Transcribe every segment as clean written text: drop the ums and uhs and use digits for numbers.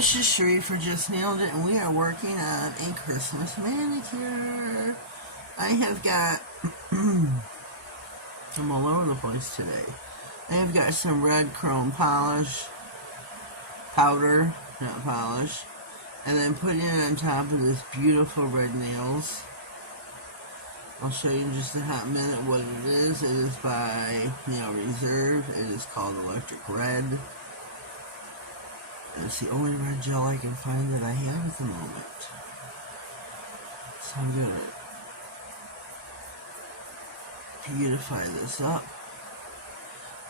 this is Sheree for Just Nailed It, and we are working on a Christmas manicure. I have got, I'm all over the place today. I have got some red chrome polish, powder, not polish, and then putting it on top of this beautiful red nails. I'll show you in just a hot minute what it is. It is by Nail Reserve. It is called Electric Red. It's the only red gel I can find that I have at the moment. So I'm going to beautify this up.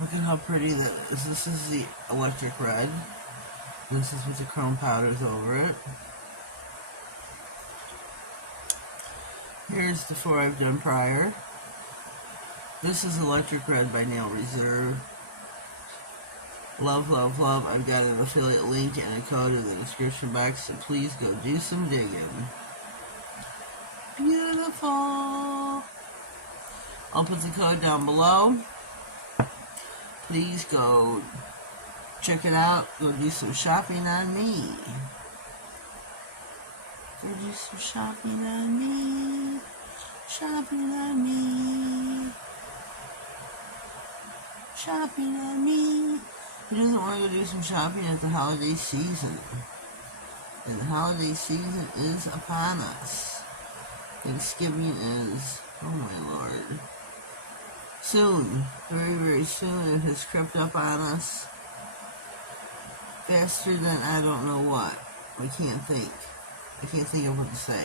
Look at how pretty that is. This is the electric red. This is with the chrome powders over it. Here's the four I've done prior. This is Electric Red by Nail Reserve. Love, love, love. I've got an affiliate link and a code in the description box, so please go do some digging. Beautiful. I'll put the code down below. Please go check it out. Go do some shopping on me. Go do some shopping on me. Shopping on me. Shopping on me. Who doesn't want to go do some shopping at the holiday season? And the holiday season is upon us. Thanksgiving is, oh my lord, soon, very, very soon. It has crept up on us faster than I don't know what. I can't think. I can't think of what to say.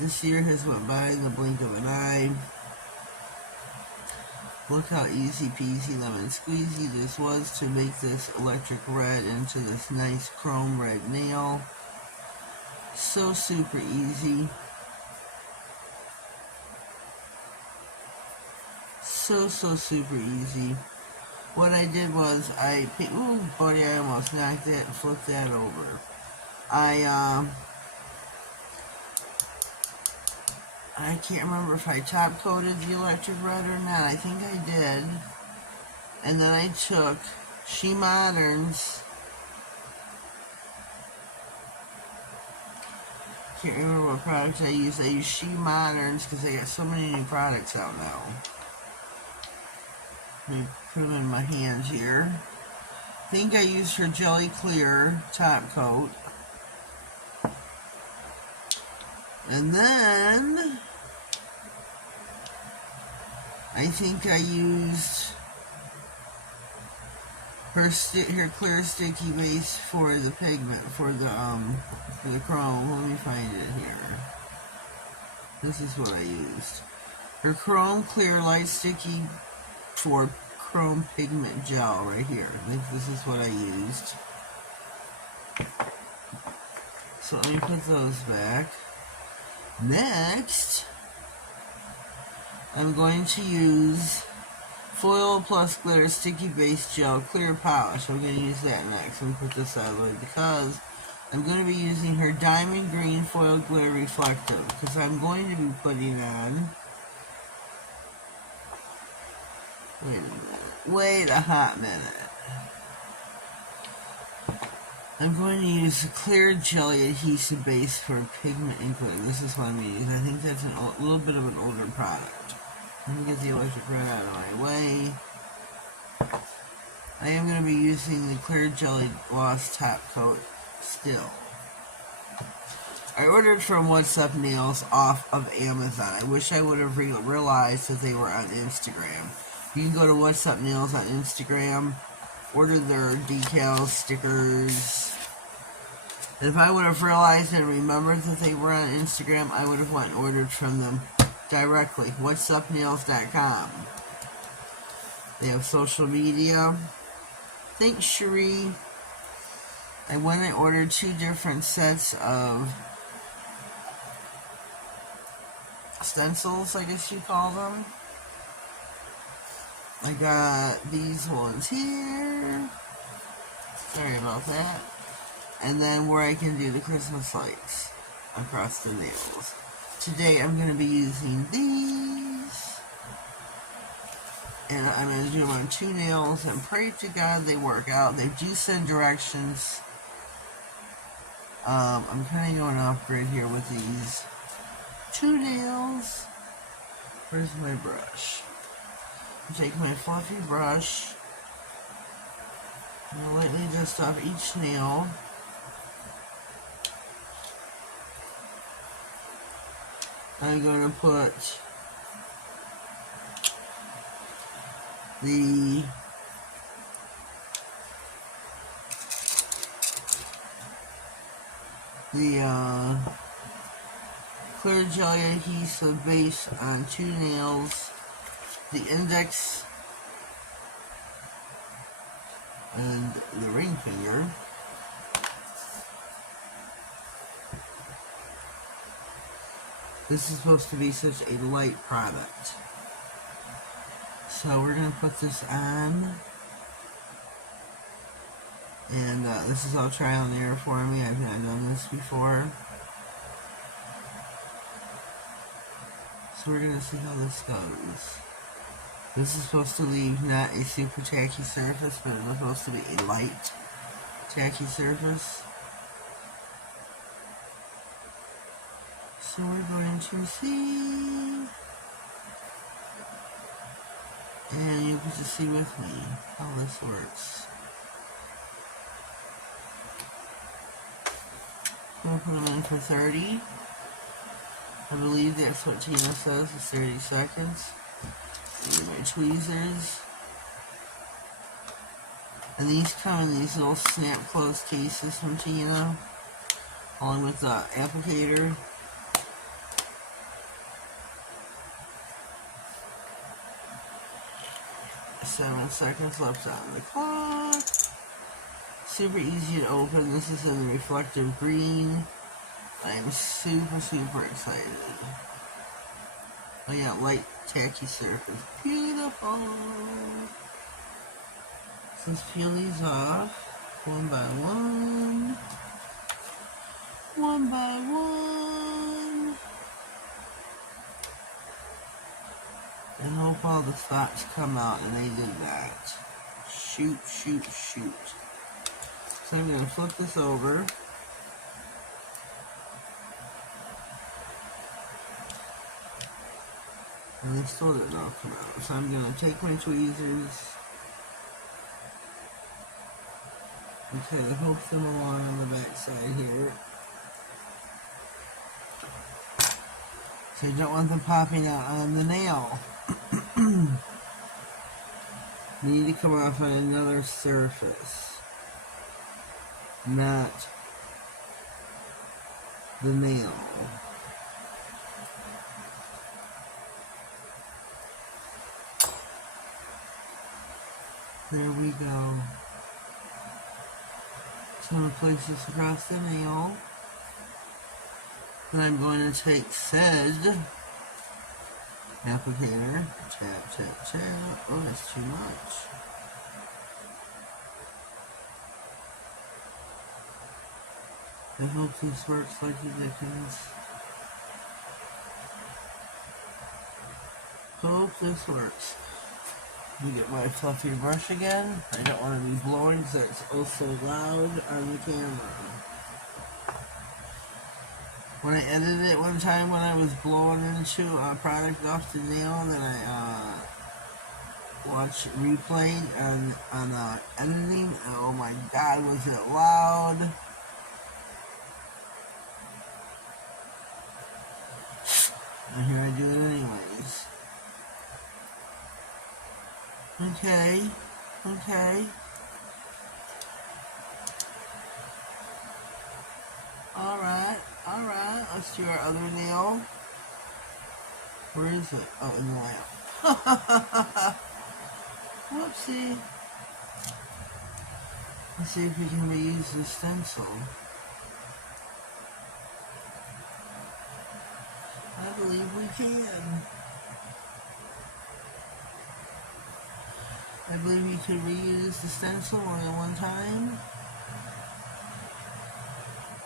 This year has went by in the blink of an eye. Look how easy peasy lemon squeezy this was to make this electric red into this nice chrome red nail. So super easy. So super easy. What I did was oh buddy, I almost knocked that and flipped that over. I can't remember if I top coated the electric red or not. I think I did. And then I took She Modern's, can't remember what product I used. I used She Modern's because I got so many new products out now. Let me put them in my hands here. I think I used her Jelly Clear top coat. And then I think I used her clear sticky base for the pigment, for the chrome. Let me find it here. This is what I used. Her chrome clear light sticky for chrome pigment gel right here. I think this is what I used. So let me put those back. Next, I'm going to use Foil Plus Glitter Sticky Base Gel Clear Polish. I'm going to use that next. Let me put this out of the way because I'm going to be using her Diamond Green Foil Glitter Reflective because I'm going to be putting on, wait a minute, wait a hot minute. I'm going to use a clear jelly adhesive base for pigment ink glitter. This is what I'm going to use. I think that's a little bit of an older product. Let me get the electric red out of my way. I am going to be using the clear jelly gloss top coat still. I ordered from What's Up Nails off of Amazon. I wish I would have realized that they were on Instagram. You can go to What's Up Nails on Instagram. Order their decals, stickers. If I would have realized and remembered that they were on Instagram, I would have went and ordered from them directly. whatsupnails.com. They have social media. Thanks, Cherie. I went and ordered 2 different sets of stencils, I guess you call them. I got these ones here. Sorry about that. And then where I can do the Christmas lights across the nails. Today I'm going to be using these. And I'm going to do them on 2 nails and pray to God they work out. They do send directions. I'm kind of going off grid here with these 2 nails. Where's my brush? I take my fluffy brush. I'm going to lightly dust off each nail. I'm going to put the clear jelly adhesive base on 2 nails, the index and the ring finger. This is supposed to be such a light product. So we're going to put this on. And this is all trial and error for me. I've not done this before. So we're going to see how this goes. This is supposed to leave not a super tacky surface, but it's supposed to be a light tacky surface. So we're going to see, and you can just see with me how this works. I'm going to put them in for 30. I believe that's what Tina says, is 30 seconds. These are my tweezers. And these come in these little snap closed cases from Tina, along with the applicator. Seven seconds left on the clock. Super easy to open. This is in the reflective green. I'm super excited. Oh yeah, light tacky surface. Beautiful. So let's peel these off one by one. One by one. And hope all the spots come out, and they did that. Shoot. So I'm going to flip this over. And they still didn't all come out. So I'm going to take my tweezers. and kind of hook them along on the back side here. So you don't want them popping out on the nail. They need to come off on another surface, not the nail. There we go. So I'm going to place this across the nail. Then I'm going to take said applicator, tap, tap, tap. Oh, that's too much. I hope this works like the Dickens. Hope this works. Let me get my fluffy brush again. I don't want to be blowing because it's also loud on the camera. When I edited it one time when I was blowing into a product off the nail, then I watched it replayed on editing. Oh my god, was it loud! And here I do it anyways. Okay. Alright, let's do our other nail. Where is it? Oh, in the lamp. Whoopsie. Let's see if we can reuse the stencil. I believe we can. I believe you could reuse the stencil more than one time.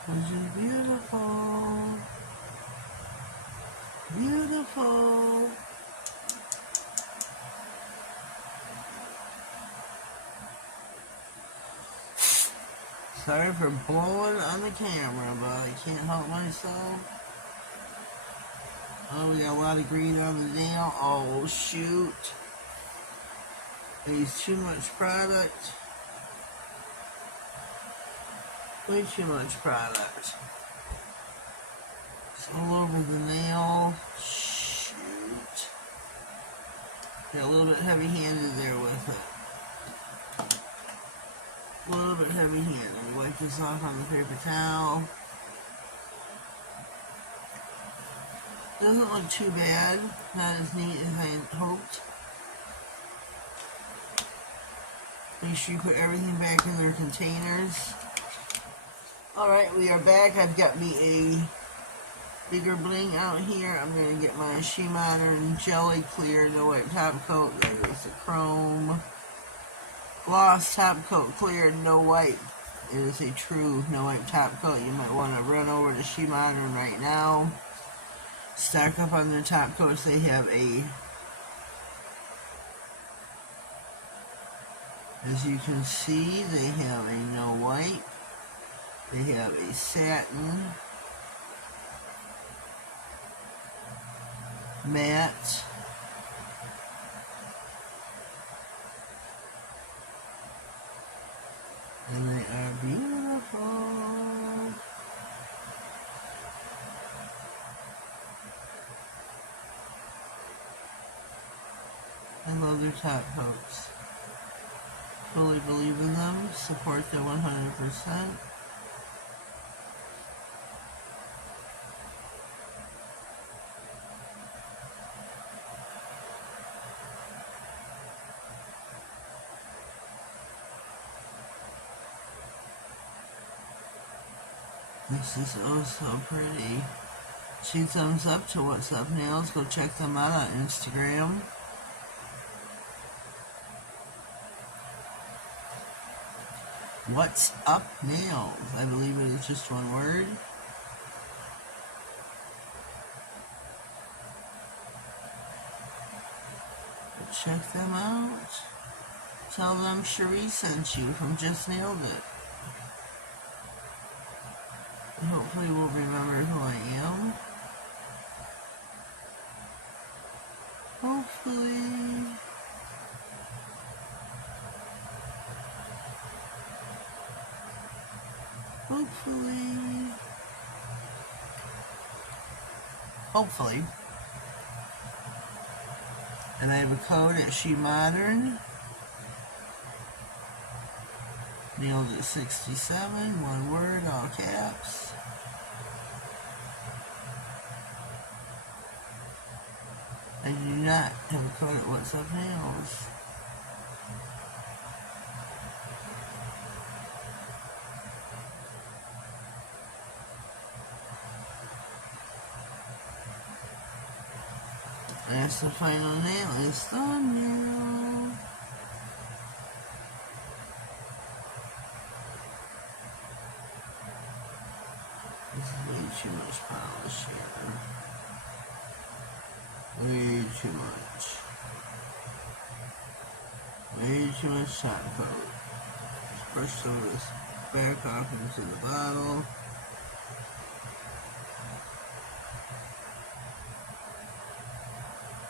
Which is beautiful. Beautiful. Sorry for blowing on the camera, but I can't help myself. Oh, we got a lot of green on the nail. Oh, shoot. I use too much product. Way too much product. It's all over the nail. Shoot. Got a little bit heavy-handed there with it. A little bit heavy-handed. Wipe this off on the paper towel. Doesn't look too bad. Not as neat as I hoped. Make sure you put everything back in their containers. Alright, we are back. I've got me a bigger bling out here. I'm going to get my Modern Jelly Clear No Wipe Top Coat. That is the Chrome Gloss Top Coat Clear No Wipe. It is a true no wipe top coat. You might want to run over to Modern right now. Stock up on their top coats. They have a, as you can see, they have a no wipe. They have a satin, matte, and they are beautiful. I love their top coats. Fully believe in them. Support them 100%. This is oh so pretty. 2 thumbs up to What's Up Nails. Go check them out on Instagram. What's Up Nails. I believe it is just one word. Go check them out. Tell them Cherie sent you from Just Nailed It. Hopefully we'll remember who I am. Hopefully. Hopefully. And I have a code at Modern. Nailed It 67, one word, all caps. I do not have a code at What's Up Nails. That's the final nail. It's thumbnail. This is way too much polish here. Way too much. Way too much top coat. Just brush some of this back off into the bottle.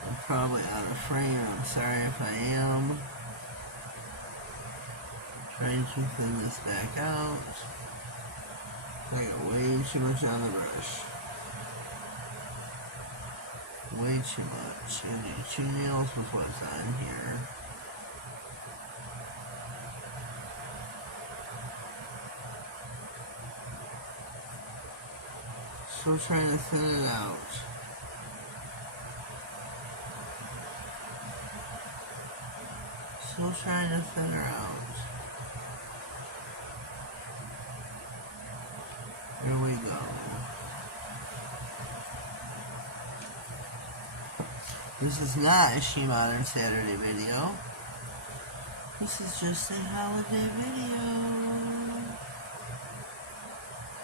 I'm probably out of frame. I'm sorry if I am. Trying to thin this back out. I got way too much on the brush. Way too much. I need 2 nails with what's on here. Still trying to thin it out. Still trying to thin her out. There we go. This is not a Modern Saturday video. This is just a holiday video.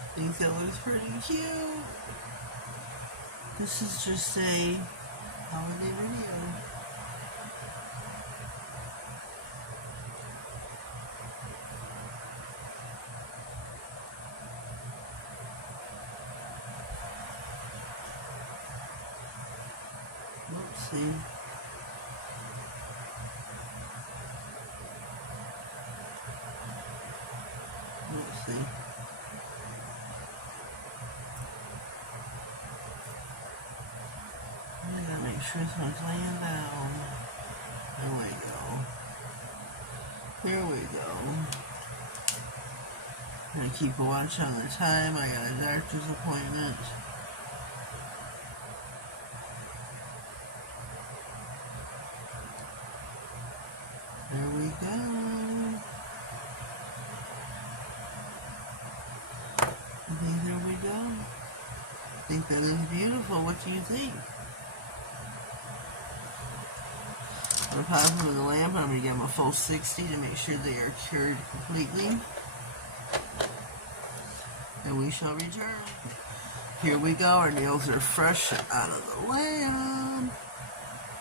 I think that looks pretty cute. This is just a holiday video. see. Let's see. I gotta make sure it's not laying down. There we go. There we go. I'm gonna keep a watch on the time. I got a doctor's appointment. There we go. I think there we go. I think that is beautiful. What do you think? I'm going to pop them in the lamp. I'm going to give them a full 60 to make sure they are cured completely. And we shall return. Here we go. Our nails are fresh out of the lamp.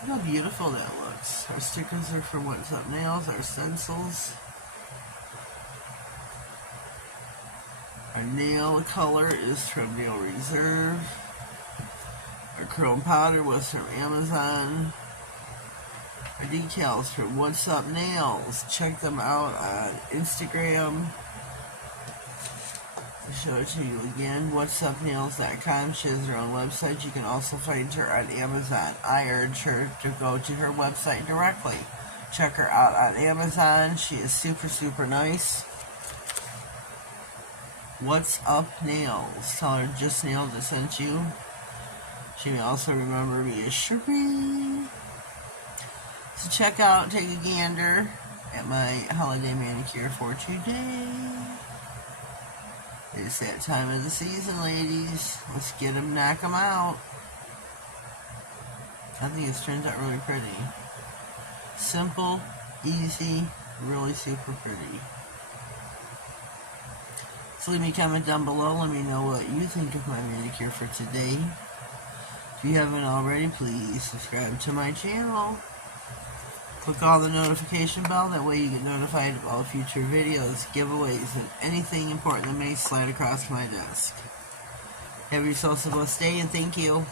Look how beautiful that looks. Our stickers are from What's Up Nails. Our stencils. Our nail color is from Nail Reserve. Our chrome powder was from Amazon. Our decals from What's Up Nails. Check them out on Instagram. I'll show it to you again. whatsupnails.com. She has her own website. You can also find her on Amazon. I urge her to go to her website directly. Check her out on Amazon. She is super, super nice. What's Up Nails. Tell her Just.nailedit sent you. She may also remember me as Cherie. So check out, take a gander at my holiday manicure for today. It's that time of the season, ladies. Let's get them, knock them out. I think this turns out really pretty. Simple, easy, really super pretty. So leave me a comment down below. Let me know what you think of my manicure for today. If you haven't already, please subscribe to my channel. Click on the notification bell. That way you get notified of all future videos, giveaways, and anything important that may slide across my desk. Have yourselves a blessed day, and thank you.